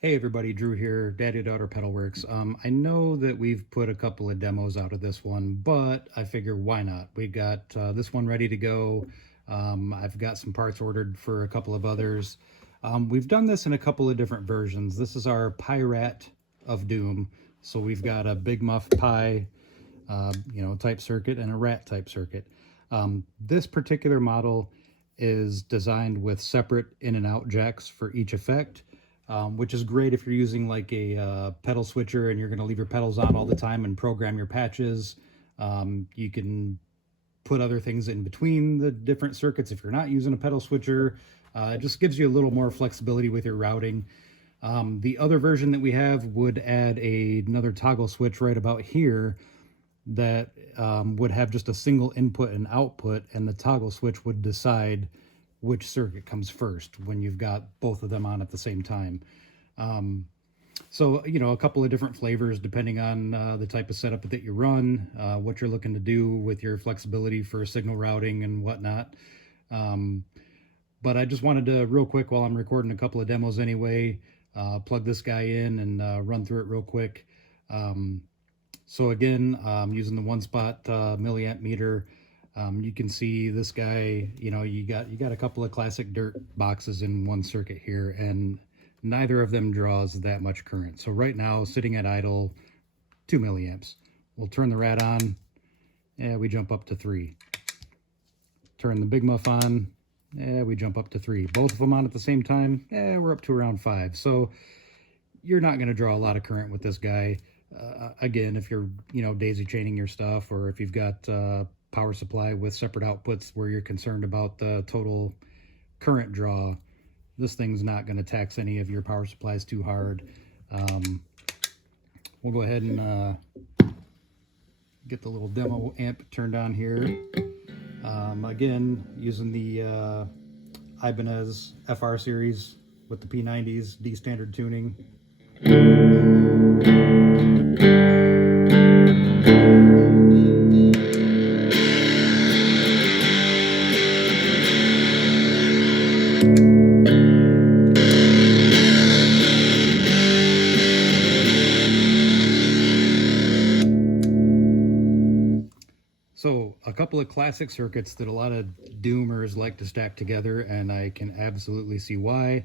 Hey everybody, Drew here, Daddy Daughter Pedal Works. I know that we've put a couple of demos out of this one, but I figure why not? We got this one ready to go. I've got some parts ordered for a couple of others. We've done this in a couple of different versions. This is our Pyrat of Doom. So we've got a Big Muff Pi, type circuit and a Rat type circuit. This particular model is designed with separate in and out jacks for each effect, which is great if you're using like a pedal switcher and you're going to leave your pedals on all the time and program your patches. You can put other things in between the different circuits if you're not using a pedal switcher. It just gives you a little more flexibility with your routing. The other version that we have would add another toggle switch right about here that would have just a single input and output, and the toggle switch would decide which circuit comes first when you've got both of them on at the same time. So, a couple of different flavors depending on the type of setup that you run, what you're looking to do with your flexibility for signal routing and whatnot. But I just wanted to, real quick, while I'm recording a couple of demos anyway, plug this guy in and run through it real quick. So again, using the one spot milliamp meter, you can see this guy, you got a couple of classic dirt boxes in one circuit here, and neither of them draws that much current. So right now, sitting at idle, 2 milliamps. We'll turn the Rat on, we jump up to 3. Turn the Big Muff on, we jump up to 3. Both of them on at the same time, we're up to around 5. So you're not going to draw a lot of current with this guy. Again, if you're, daisy chaining your stuff, or if you've got power supply with separate outputs where you're concerned about the total current draw, this thing's not going to tax any of your power supplies too hard. We'll go ahead and get the little demo amp turned on here. Again, using the Ibanez FR series with the P90s D standard tuning. So a couple of classic circuits that a lot of doomers like to stack together, and I can absolutely see why.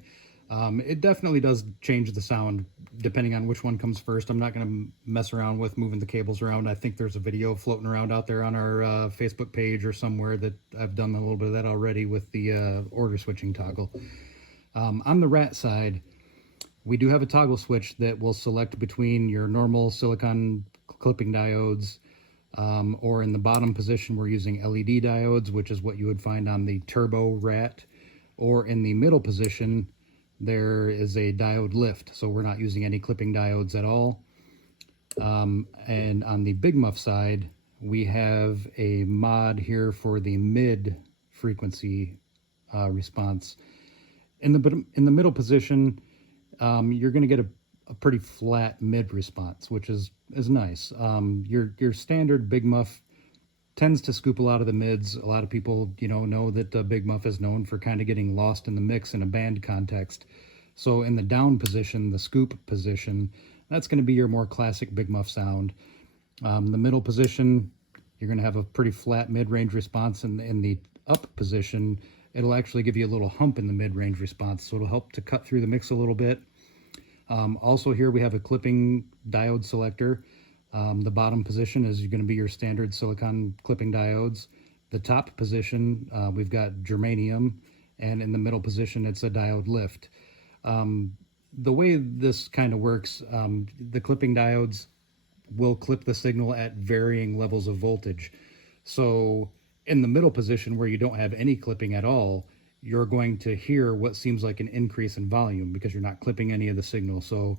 It definitely does change the sound depending on which one comes first. I'm not going to mess around with moving the cables around. I think there's a video floating around out there on our Facebook page or somewhere that I've done a little bit of that already with the order switching toggle. On the Rat side, we do have a toggle switch that will select between your normal silicon clipping diodes, or in the bottom position we're using LED diodes, which is what you would find on the Turbo Rat, or in the middle position there is a diode lift, so we're not using any clipping diodes at all. And on the Big Muff side, we have a mod here for the mid frequency response. In the middle position, you're going to get a pretty flat mid response, which is nice. Your standard Big Muff tends to scoop a lot of the mids. A lot of people, know that Big Muff is known for kind of getting lost in the mix in a band context. So in the down position, the scoop position, that's going to be your more classic Big Muff sound. The middle position, you're going to have a pretty flat mid-range response. And in the up position, it'll actually give you a little hump in the mid-range response, so it'll help to cut through the mix a little bit. Also here we have a clipping diode selector. The bottom position is going to be your standard silicon clipping diodes. The top position, we've got germanium, and in the middle position, it's a diode lift. The way this kind of works, the clipping diodes will clip the signal at varying levels of voltage. So in the middle position where you don't have any clipping at all, you're going to hear what seems like an increase in volume because you're not clipping any of the signal. So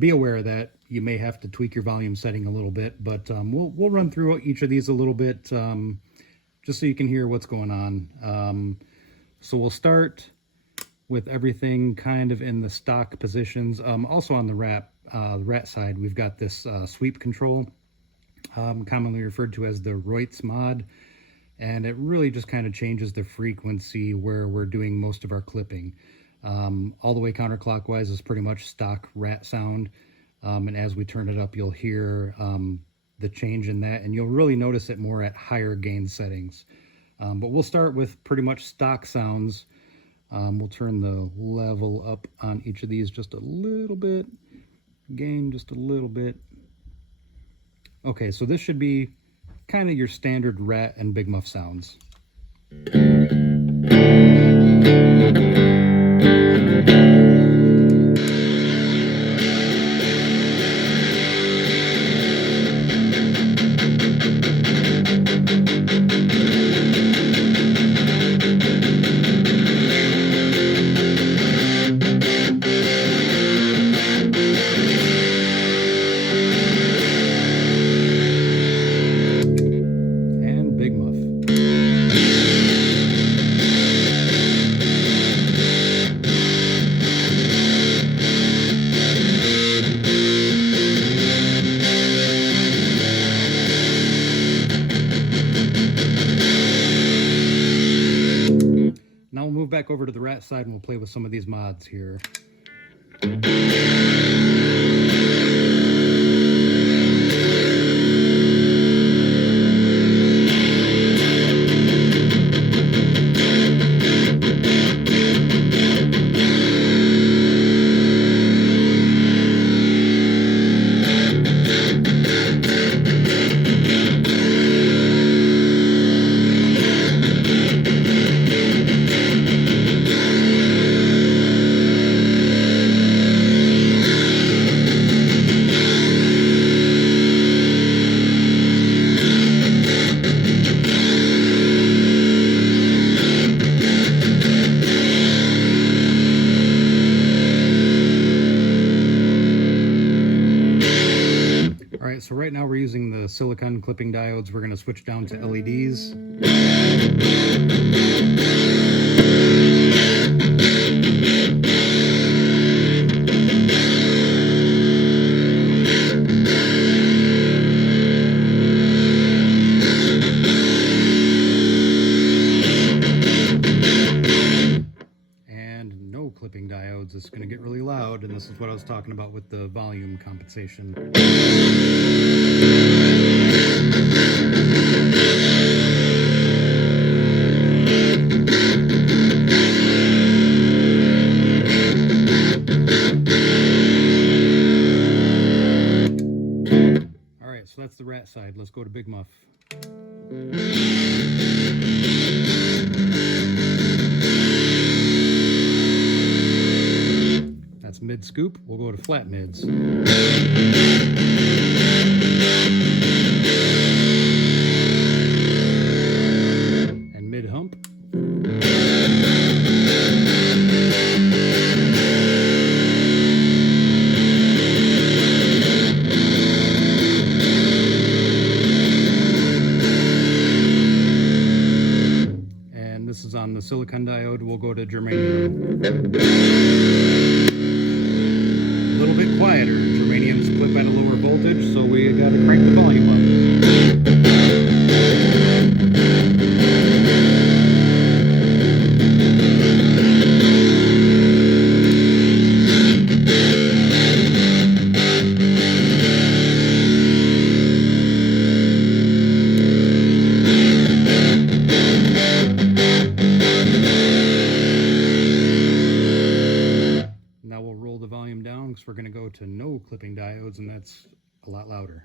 be aware of that. You may have to tweak your volume setting a little bit, but we'll run through each of these a little bit just so you can hear what's going on. So we'll start with everything kind of in the stock positions. Also on the Rat side, we've got this sweep control, commonly referred to as the Reutz mod. And it really just kind of changes the frequency where we're doing most of our clipping. All the way counterclockwise is pretty much stock rat sound. And as we turn it up, you'll hear the change in that, and you'll really notice it more at higher gain settings. But we'll start with pretty much stock sounds. We'll turn the level up on each of these just a little bit, gain just a little bit. Okay, so this should be kind of your standard rat and big muff sounds. Now we'll move back over to the rat side and we'll play with some of these mods here. Alright, so right now we're using the silicon clipping diodes. We're going to switch down to LEDs. And no clipping diodes. It's going to get really loud, and this is what I was talking about with the volume compensation. Alright, so that's the rat side. Let's go to Big Muff. That's mid scoop. We'll go to flat mids. And mid hump. And this is on the silicon diode. We'll go to germanium. A little bit quieter. Germanium's clip at a lower voltage, so we gotta crank the volume up. Now we'll roll the volume down because we're going to go to no clipping diodes, and that's a lot louder.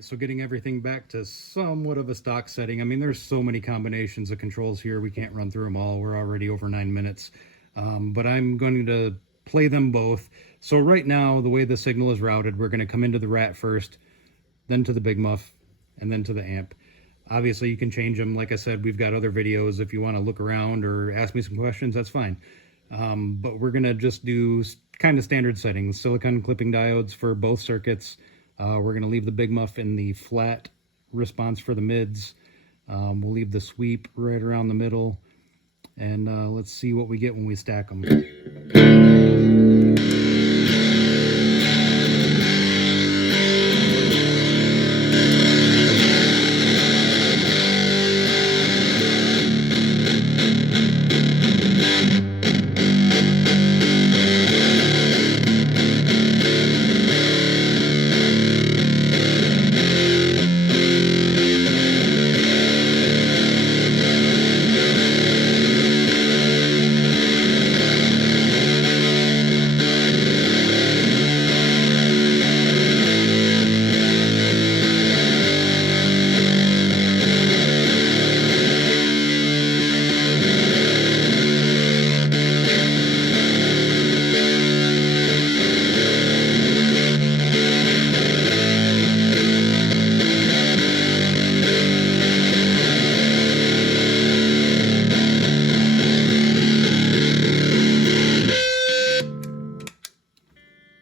So getting everything back to somewhat of a stock setting. I mean, there's so many combinations of controls here. We can't run through them all. We're already over 9 minutes. But I'm going to play them both. So right now, the way the signal is routed, we're going to come into the rat first, then to the Big Muff, and then to the amp. Obviously, you can change them. Like I said, we've got other videos. If you want to look around or ask me some questions, that's fine. But we're going to just do kind of standard settings. Silicon clipping diodes for both circuits. We're going to leave the Big Muff in the flat response for the mids. We'll leave the sweep right around the middle. And let's see what we get when we stack them.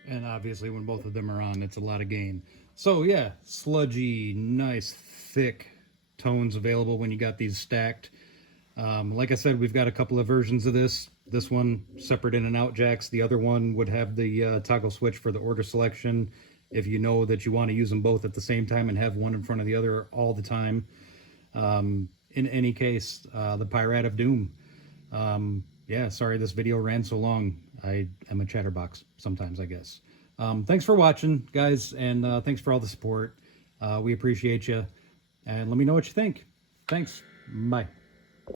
And obviously when both of them are on, it's a lot of gain. So yeah, sludgy, nice, thick tones available when you got these stacked. Like I said, we've got a couple of versions of this. This one, separate in and out jacks. The other one would have the toggle switch for the order selection if you know that you want to use them both at the same time and have one in front of the other all the time. In any case, the Pirate of Doom. Yeah, sorry this video ran so long. I am a chatterbox sometimes, I guess. Thanks for watching, guys, and thanks for all the support. We appreciate you. And let me know what you think. Thanks. Bye.